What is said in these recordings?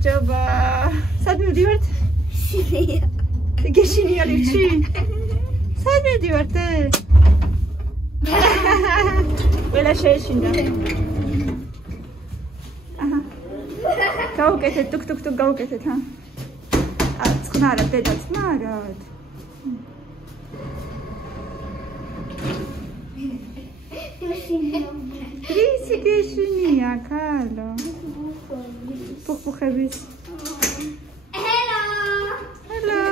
გამარჯობა. სად მივდივართ? გეშინია ლიფტში? სად მივდივართ? ყველა შეეშინდა. გავუკეთეთ, ტუკ გავუკეთეთ, ჰა? წყნარად, დედა, წყნარად. Ისი გეშინია, კალო. პუხპუხების. Hello.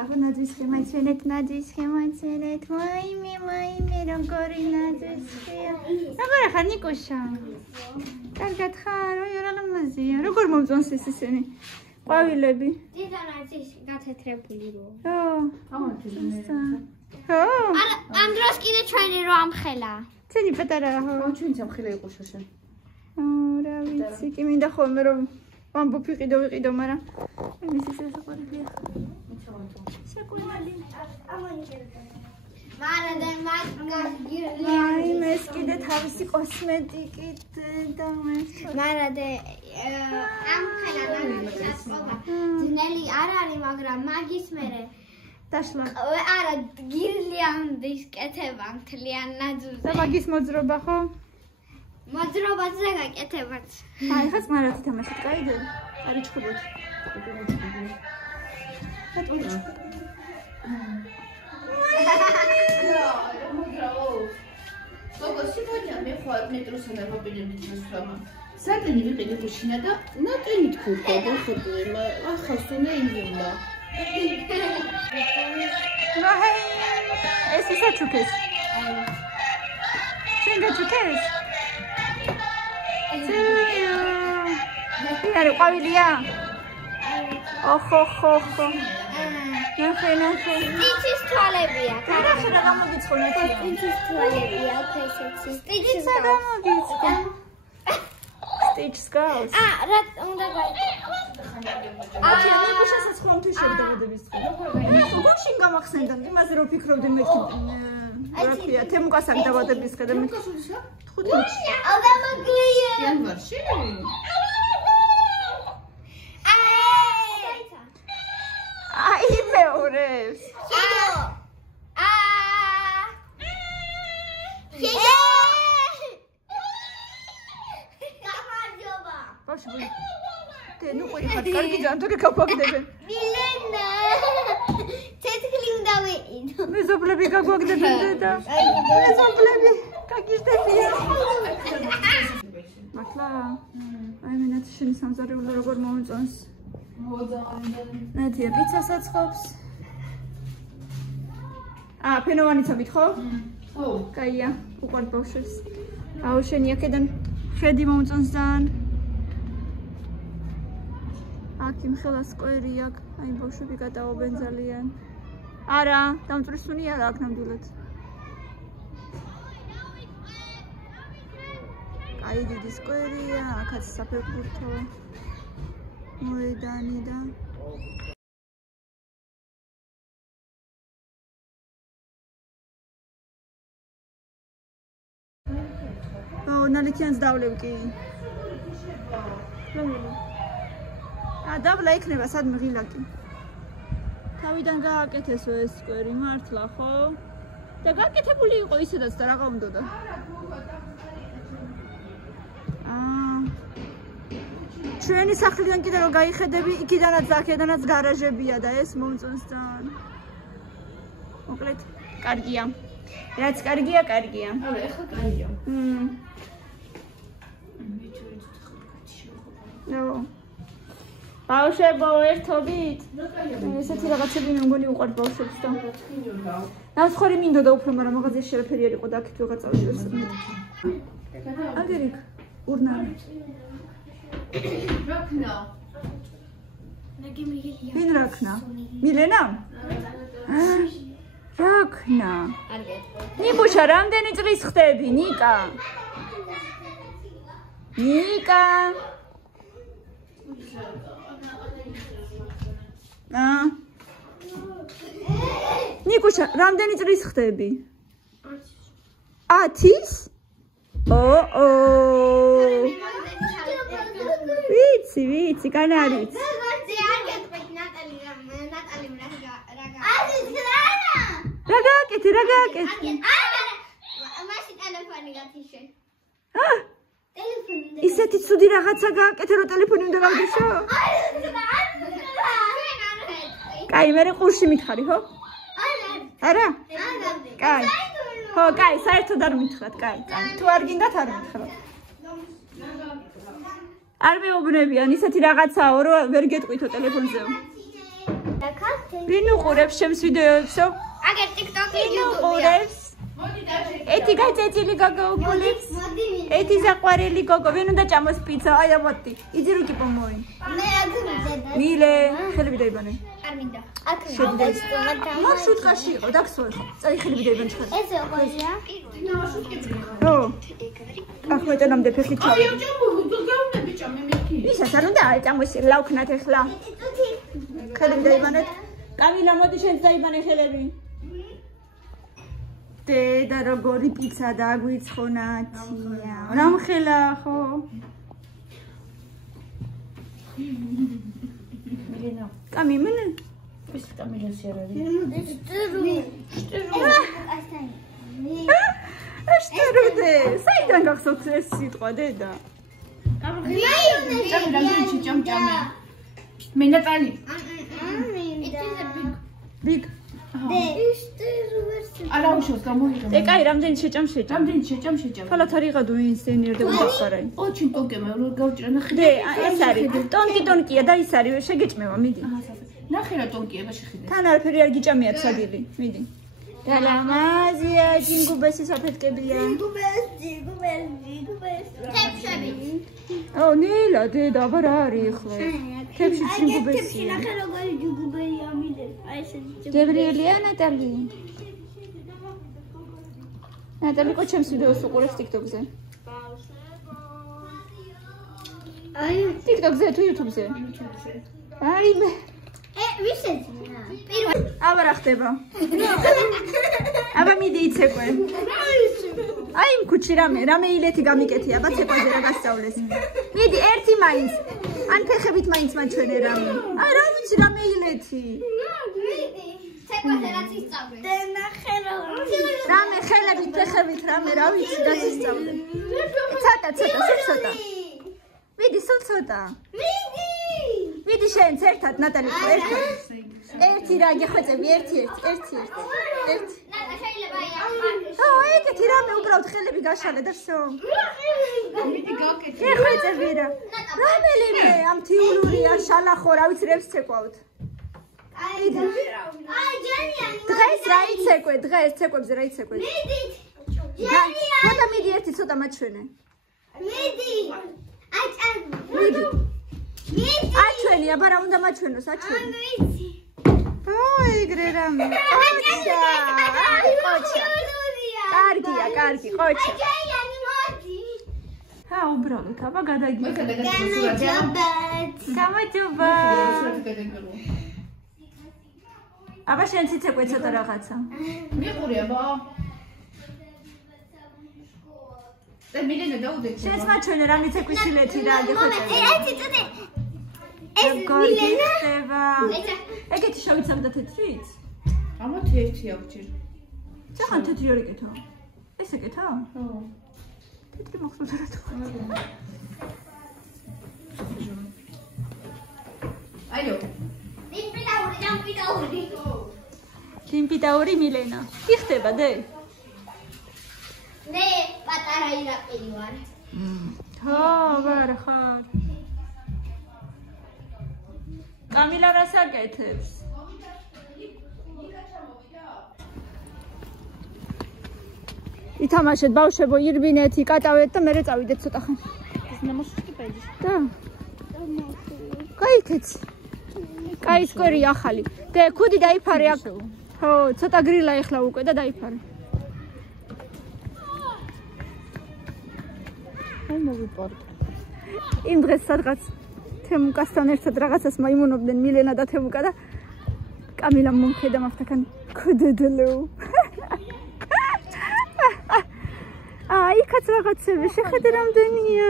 აბა ნაძვის ხემაიცენეთ, მაიმე, როგორი ნაძვის ხეა. როგორ ხარ, ნიკუშა? კარგად ხარ, ой, რა ლამაზია. როგორ მომწონს ეს ისინი? ყვავილები. დედანაცის გათეთრებული რო. ხო. ამ დროს კიდე ჩვენი რო ამხელა. ცენი პატარა ხო? ჩვენიც ამხელა იყო შოშა. რა ვიცი, კი მინდა ხოლმე რომ ამბობ ვიყიდო, მაგრამ იმის ისე საყვარელია. საკურნალი. აი, მეს კიდე თავისი კოსმეტიკით და მარადე ამხელა ნაგვისაც ყობა. ძნელი არ არის, მაგრამ მაგის მერე დაშლა. არა, გირლიანდის კეთება მთლიან ნაძვზე. და მაგის მოძრობა ხო? მოძრობაც და გაკეთებაც. აი, ხა წყნარად ითამაშეთ, კაიდე? არის ჩხუბოთ. გოგო, სიფონია მე ხო მეტროსთან აპოპინებით მასწავლა. სატენი ვიყიდე გუშინა და ნატენი თქვა, ბოხები, ახლა სუნე იზრდა. ნაჰე, ეს ისე ჩუქეს. შენ გაჩუქეს? არა, ყვავილია? ოხო. ნახე. სტიჩის თვალებია. ნახე რა გამოგიცხონეთ. სტიჩის თვალებია, ესეცი. სტიჩის გამოგიცხო. სტიჩს გავს. რა უნდა გაიგო? მე გუშასაც ხომ თუ შევდავდების წყო. გუშინ გამახსენდა, იმაზე რომ ფიქრობდი მეთქი. რა ქვია, თემუკასაკ დავადების ხედა მე. 15-ში. აბა მოკლია. იანვარში? აი მეორეს. გამარჯობა. ბავშვი. ნუ ყური ხარ, კარგი ჯანტური გაგვაგდებენ. მილენა. ცეცხლი უნდა ვიყიდო. მეზობლები გაგვაგდებენ და. მეზობლები გაგიჟდებიან. მართლა? აი მენაც შენი სამზარეულო როგორ მომწონს. ნათია პიცასაც ხოვს. ფენოვანიცობით ხო? ხო. კაია, უყვართ ბავშვებს. აუ შენი აქედან ხედი მომწონს ძალიან. აქ იმხელა სკვერი აქ, აი ბავშვები გადაობენ ძალიან. არა, დამწვრისუნი არა აქ ნამდვილად. აი დიდი სკვერია, აქაც საფეხბურთო. მოედანი და ნალითიანს დავლევ კი. დაბლა იქნება სადმე ღილაკი. თავიდან გააკეთესო ეს სკვერი, მართლა ხო? და გაკეთებული იყო ისედაც და რაღა უნდოდა. ჩვენი სახლიდან კიდე რომ გაიხედები, იქიდანაც აქედანაც გარაჟებია და ეს მომწონს ძალიან. მოკლედ, კარგია. რაც კარგია. არა, ეხლა კარგია. ბავშვებო, ერთობით? ესეთი რაღაცები მე მგონი უყვართ ბავშვებს და. ნაცხოვრი მინდოდა უფრო, მაგრამ მაღაზია შეფერი არ იყო და აქეთ ვიღაცა ვიჟოს. აგერიქ, ურნარი. რაკნა. ვინ რაკნა? მილენა? რაკნა. ნიკუშა, რამდენი წლის ხდები, ნიკა? ნიკუშა, რამდენი წლის ხდები? 10-ის? ვიცი, განარიც. რა გააკეთე? ისეთი ცუდი რაღაცა გააკეთე, რომ ტელეფონი უნდა გავდიშო? კაი, მე ყურში მითხარი, ხო? არა? კაი. ხო, კაი, საერთოდ არ მითხრათ, კაი. თუ არ გინდათ არ მითხრათ. არ მეუბნებიან, ისეთი რაღაცაო, რომ ვერ გეტყვითო ტელეფონზეო. ვინ უყურებს ჩემს ვიდეოებსო? აგერ TikTok-ი, YouTube-ს. ეთი გაჭეჭილი გოგო უყურებს. ეთი საყვარელი გოგო, ვინ უნდა ჭამოს პიცა? აი ამოდი. იძი რუკი პომოი. მე აგმიდე. მილე, ხელები დაიბანე. არ მინდა. აქ შევდე. მარშრუტკაში იყო, დაგსვე ხო? წაი ხელები დაიბანე ხარ. ეს ოღონდია? ხო. ახმეტენამდე ფეხი ჩავე. აი, ჯამო, ჭამე მეკი. ვისაც არ უნდა ჭამოს ლავქნათ ახლა. ხელები დაიბანეთ. კამილა, მოდი შენც დაიბანე ხელები. დედა როგორი პიცა დაგვიცხონათია. რამხელა ხო? მილენა. კამი მენე? ეს კამილას არ არის. შტერუდე. საიდან გახსოვთ ეს სიტყვა დედა? ჭამე. მე ნატალი. ბიგ. არა უშავს გამოიღე. კაი, რამდენი შეჭამ. რამდენი შეჭამ. თალათ არ იყადო ინსტენერდე უხარაი. ოჩი პოკემა რო გავჭრა ნახე. დე, ეს არის. ტონკია და ის არის, შეგეჭმევა, მიდი. ნახე რა ტონკია შეხედე. თან არაფერი არ გიჭამიათ სადილი, მიდი. დალამაზია, ჯინგუბესი საფეთკებია. თეფშები. ო, ნელა, დედა, აბა რა არის ახლა? თეფში ჯინგუბესია. ნახე როგორი ჯიგუბეია მიდე. აი ესე. გებრიელია ნატალი. ნატალი ყო ჩემს ვიდეოს უყურებს TikTok-ზე. აი, TikTok-ზე თუ YouTube-ზე? აი მე. ვისეძინა? პირველ. აბა რა ხდება? აბა მიდი იცეკვე. აი იმ ქუჩი რამე ილეთი გამიკეთე, აბა ცეკვაზე რა გასწავლეს. მიდი ერთი მაინც. ან ფეხებით მაინც მაჩვენე რამე. აი რა ვიცი რამე ილეთი. ცეკვაზე რაც ისწავლე. და ნახე რამე ხელებით ფეხებით რამე რა ვიცი რაც ისწავლე. ცოტა, სულ ცოტა. მიდი სულ ცოტა. მიდი შენც ერთად ნატალი ხო ერთად. ერთი რა გეხვეწები ერთი. ნატა შეიძლება აი ო, ეგეთი რამე უბრალოდ ხელები გაშალე და всё. მიდი გავკეთე. გეხვეწები რა. რამელი მე ამ თიულურია შალახო რა ვიცი რებს ცეკვავთ. აი ჯენიანი. დღეს რა იცეკვე, დღეს ცეკვებზე რა იცეკვე. მიდით. ცოტა მიდი ერთი ცოტა მაჩვენე. მიდი. აი წარ. მიდი. მიდი. აჩვენი, აბა რა უნდა მაჩვენოს, აჩვენი. ვიცი. ой, ეგრე რამე. ყოჩა. აი ყოჩა. კარგია, ყოჩა. ჯენიანი მოდი. ჰა, უბრალოდ, აბა გადაგიდგა. გამარჯობათ. გამარჯობა. აბა შენ ცეკვე ცოტა რაღაცა. მიყური აბა. და მილენა დაუდექე. შენც მაჩვენე რამე ცეკვის ილეთი რა გეხვეწები. ერთი წუთი. ეს როგორი მილენა. ხდება? ეგეთი შავიც ამ და თეთრიც? ამათ ერთი აქვს ჯერ. ცახან თეთრი არ ეკეთო. ეს ეკეთა? ხო. თეთრი მოხსოვდა რა თუ. აიო. ლიმპიტაური მილენა. კი ხდება დე? მე პატარა ირაყილი ვარ. ხო, ვარ ხარ. კამილა რას აკეთებს? ითამაშეთ ბავშვებო, ირბინეთი, კატავეთ და მერე წავიდეთ ცოტა ხანი. და? გაიქეც. კაი სკვერი ახალი. და ქუდი დაიფარე აქ. ხო, ცოტა გრილა ეხლა უკვე და დაიფარე. აი მოვიპარდ. იმ დღეს სადღაც თემუკასთან ერთად რაღაცას მაიმუნობდნენ მილენა და თემუკა და კამილა მომხედა მართაკან ქუდდლო. აი იქაც რაღაცები შეხედე რამდენია.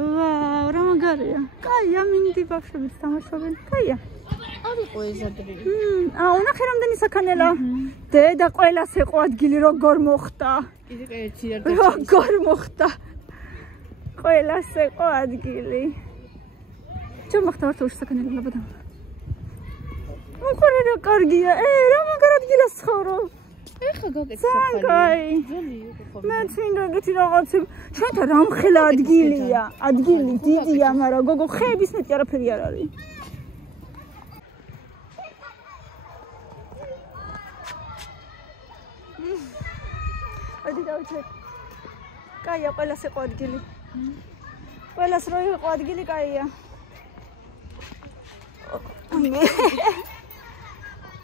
ვაუ, რა მაგარია. კაია, მინდი ბავშვებიც თამაშობენ. კაია. არ იყო ეს ადრე. ნახე რამდენი საქანელა. დედა ყველას ეყო ადგილი როგორ მოხდა. კიდე ერთი არ როგორ მოხდა. ყველას ეყო ადგილი. čo მოხდა ვართ უში საქანელა ლაბადა. უყურე რა კარგია. რა მაგარ ადგილას ცხოვრობ. ეხა გაკეთე სახალი. კაი. მე წინდა გეთი რაღაცები. შენთან რამხელა ადგილია. ადგილი დიდია, მაგრამ გოგო ხეების მეტი არაფერი არ არის. ადი დავჩეთ. კაია, ყველას ეყო ადგილი. ყველას რო იყო ადგილი, კაია.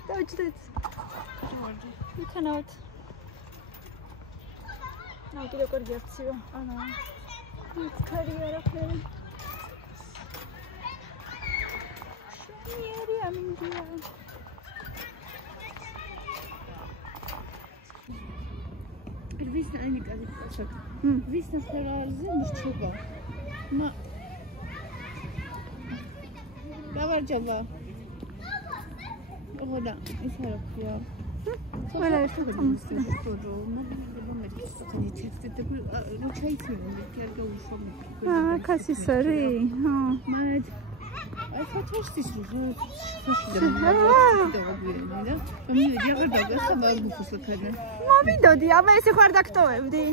დავჩეთ. იქანავთ. ნუ კიდე კარგი აქციო. კარგი არაფერი. შენიერი ამინდია. ვის ანიკაზე პასაკ. ვის ნახევარზე მრჩება. გავარჯობა. ოგოდა, ის რა ქვია? ყველა ერთად წამოსვლა. კაცის არის? მათ აი ფოთოსის რო მოვიდოდი, აბა ესე ხო არ დაგტოვებდი?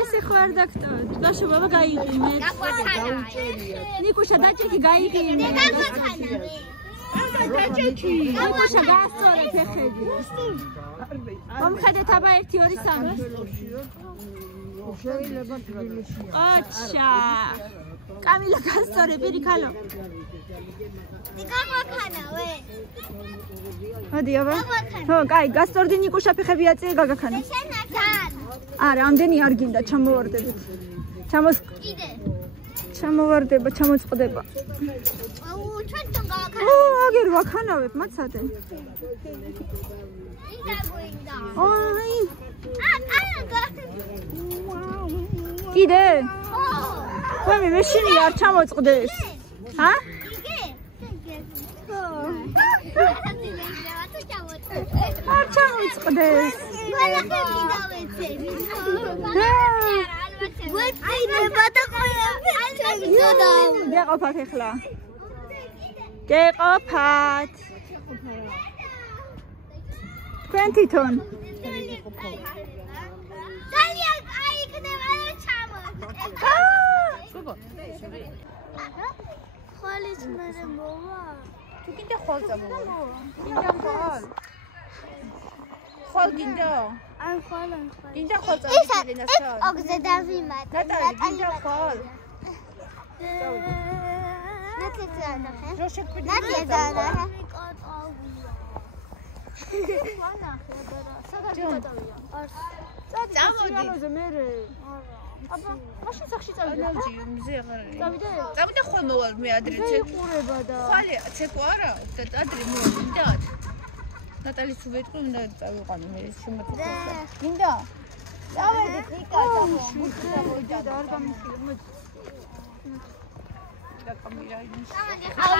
ესე ხო არ დაგტოვებდი? ბაშო ბაბა გაიყინეთ. ნიკუშა დაჭექი გაიყინე. დაჭექი. ნიკუშა გაასწორე ფეხები. მომხედეთ აბა 1 2 3. შეიძლება თბილისში. აჩა. კამილა გასწორე პირიქალო. გაგაქანავე. მოდი აბა. ხო, კაი, გასწორდი ნიკუშა ფეხები აწე გაგაქანა. შენთან. არა, ამდენი არ გინდა, ჩამოვარდებით. კიდე. ჩამოვარდება, ჩამოწყდება. აუ, ჩვენთან გაგაქანავე. აგერ ვაქანავებ, მაცადე. იდა გვინდა. აი. აა. კიდე? ო. ვამი მეშინი არ ჩამოწყდეს. ჰა? არ ჩამოწყდეს. გეყოფათ ეხლა. გეყოფათ. თქვენ თვითონ. ძალიან კაი იქნება რა ჩამოწყდეს. ხალის მერე მოვა. თუ კიდე ხვალ წამოვა. კიდე ხვალ. ხვალ გინდა? ან ხვალ. გინდა ხვალ წამოვა ნასა. ოგზე დავიმატე. ნატალი გინდა ხვალ. ნატალი დაანახე. რო შეკვიდი. ნატალი დაანახე. წამოდი მერე. აბა, მაშინ სახში წავიდე. ანალჯი მზე აღარ არის. წავიდე? წავიდე ხვალ მოვალ მე ადრე ცე. იყურება და. ხვალე ცეკო არა და ადრე მოვიდათ. ნატალის უვეთყვი უნდა წავიყვანო მე შემოწესა. გინდა? წავედით ნიკა წავიდა და არ გამიშილე. მოდი. და კამერა ის. აუ,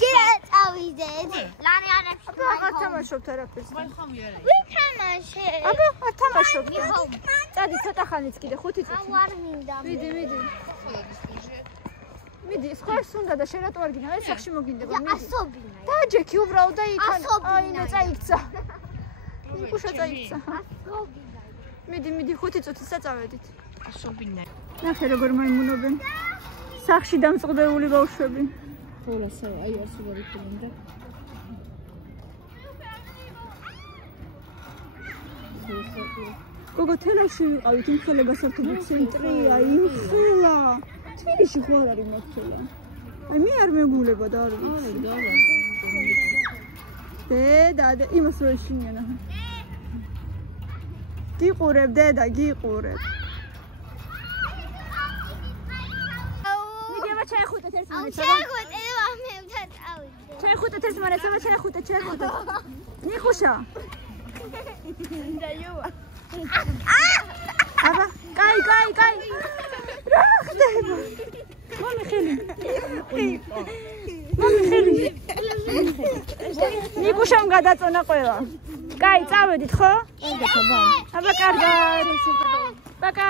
ჯე წავიდეთ. ლარი არაფერს. აბა, აღარ თამაშობთ არაფერს. მე ხომი არა. ვინ თამაშე? აბა, არ თამაშობთ. წადი ცოტა ხანიც კიდე 5 წუთი. აუ, არ მინდა. მიდი. მიდი, სხვას უნდა და შენ რატო არ გინდა? ეს სახში მოგინდება, მიდი. ასობინა. დაჯექი უბრალოდ და იქან. ასობინა. აი, მე წაიქცა. ნიკუშა წაიქცა. ასობინა. მიდი, 5 წუთი საწავედით. ასობინა. ნახე როგორ მოიმუნობენ. სახში დამწყდეული ბავშვები. ხოლასა აი არსებობი ქონდა. გოგო თელავში ვიყავით, იმხელა გასართობი ცენტრია, იმხელა. თბილისში ხო არ არის მოხელა. აი მე არ მეგულება და არ ვიცი. დედა, იმას რო ეშინია ნახე. გიყურებ დედა, გიყურებ. მიდი აბა ჩაეხუტეთ ერთმანეთს. შეეხუტე, ამემთან წავიდე. ჩაეხუტეთ ერთმანეთს, აბა ჩაეხუტეთ. ნიხუშა. აბა, კაი. რა ხდება? მომი ხელი. ნიკუშამ გადაწონა ყველა. კაი, წავედით ხო? აბა, კარგად. პაკა.